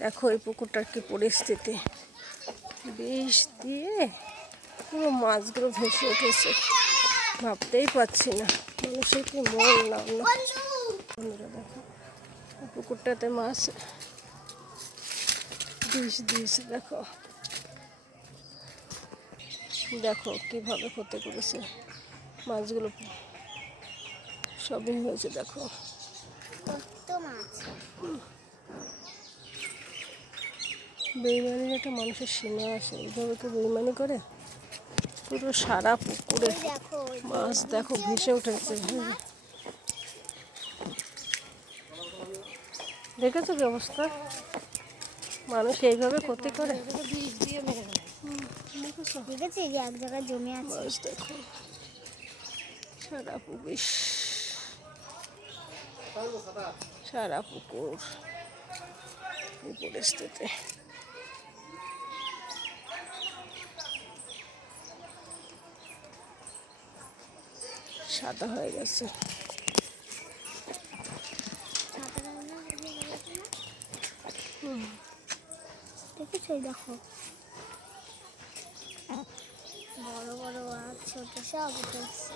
দেখো এই পুকুরটার কি পরিস্থিতি, বিষ দিয়ে পুরো মাছগুলো ভেসে উঠেছে। ভাবতেই পারছি না মানুষের কি মন না। বন্ধুরা দেখো পুকুরটাতে মাছ বিষ দিয়েছে, দেখো দেখো কিভাবে ক্ষতি করেছে মাছগুলো, সবই হয়েছে দেখো। বেইমানির একটা মানুষের সীমা আছে, এইভাবে তো বেইমানি করে। পুরো সারা পুকুরে মাছ দেখো ভেসে উঠেছে। দেখেছো কি অবস্থা, মানুষ এইভাবে ক্ষতি করে। দেখেছি যে এক জায়গায় জমে আছে মাছ দেখো সারা পুকুর, সারা পুকুর এই পরিস্থিতি। সাদা হয়ে গেছে। দেখেছো দেখো বড় বড় আর ছোট সব উঠেছে।